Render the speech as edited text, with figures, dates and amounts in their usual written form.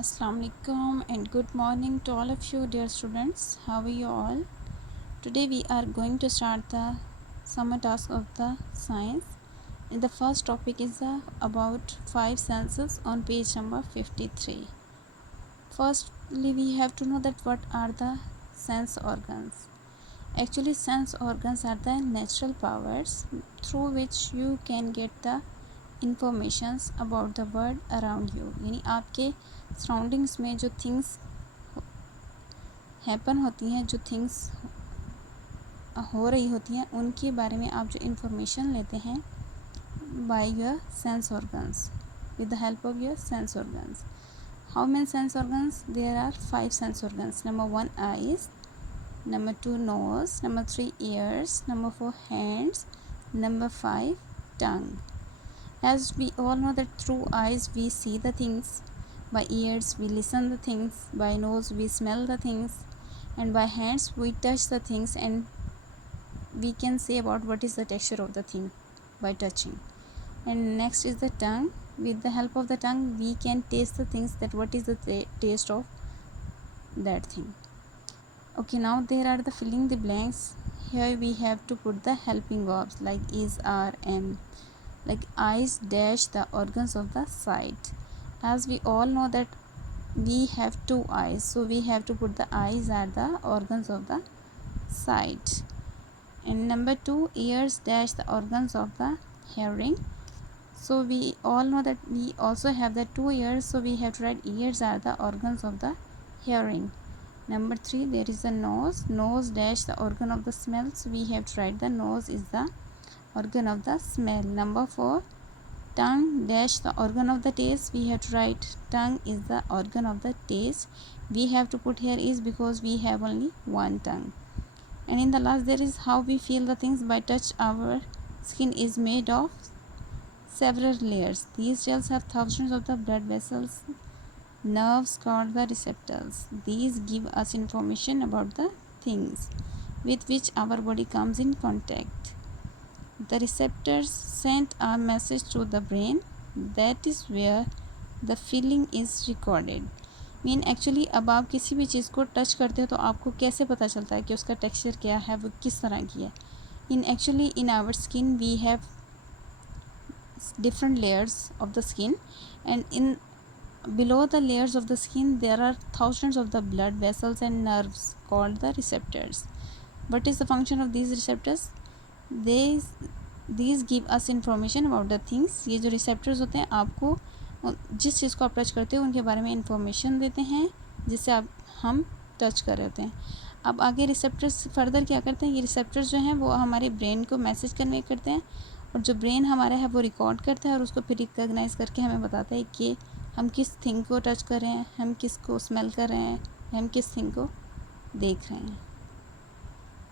Assalamu alaikum and good morning to all of you dear students. How are you all? Today we are going to start the summer task of the science. And the first topic is about five senses on page number 53. Firstly, we have to know that what are the sense organs. Actually, sense organs are the natural powers through which you can get the informations about the world around you, यानी आपके surroundings में जो things happen होती हैं, जो things हो रही होती हैं, उनके बारे में आप जो इन्फॉर्मेशन लेते हैं by your sense organs, with the help of your sense organs. How many sense organs? There are 5 sense organs. Number 1 eyes, number 2 nose, number 3 ears, number 4 hands, number 5 tongue. As we all know that through eyes we see the things, by ears we listen the things, by nose we smell the things, and by hands we touch the things, and we can say about what is the texture of the thing by touching. And next is the tongue. With the help of the tongue we can taste the things, that what is the taste of that thing. Okay, now there are the filling the blanks. Here we have to put the helping verbs like is, are, am. Like eyes dash the organs of the sight. As we all know that we have 2 eyes, so we have to put the eyes are the organs of the sight. And number 2 ears dash the organs of the hearing. So we all know that we also have the 2 ears, so we have to write ears are the organs of the hearing. Number 3 there is the nose dash the organ of the smell, so we have to write the nose is the organ of the smell. Number 4 tongue dash the organ of the taste, we have to write tongue is the organ of the taste. We have to put here is because we have only one tongue. And in the last there is how we feel the things by touch. Our skin is made of several layers. These cells have thousands of the blood vessels, nerves called the receptors. These give us information about the things with which our body comes in contact. The receptors send a message to the brain, that is where the feeling is recorded. Mean actually अब आप किसी भी चीज़ को touch करते हो तो आपको कैसे पता चलता है कि उसका टेक्सचर क्या है, वो किस तरह की है. In actually in our skin we have different layers of the skin, and in below the layers of the skin there are thousands of the blood vessels and nerves called the receptors. What is the function of these receptors? these give us information about the things. ये जो receptors होते हैं आपको जिस चीज़ को आप touch करते हो उनके बारे में information देते हैं, जिससे आप हम टच कर रहे होते हैं. अब आगे रिसेप्टर्स फर्दर क्या करते हैं, ये रिसेप्टर्स जो हैं वो हमारे ब्रेन को मैसेज कन्वे करते हैं, और जो ब्रेन हमारा है वो रिकॉर्ड करता है और उसको फिर रिकॉग्नाइज करके हमें बताता है कि हम किस थिंग को टच कर रहे हैं, हम किस को स्मेल कर रहे हैं, हम किस थिंग को देख रहे हैं.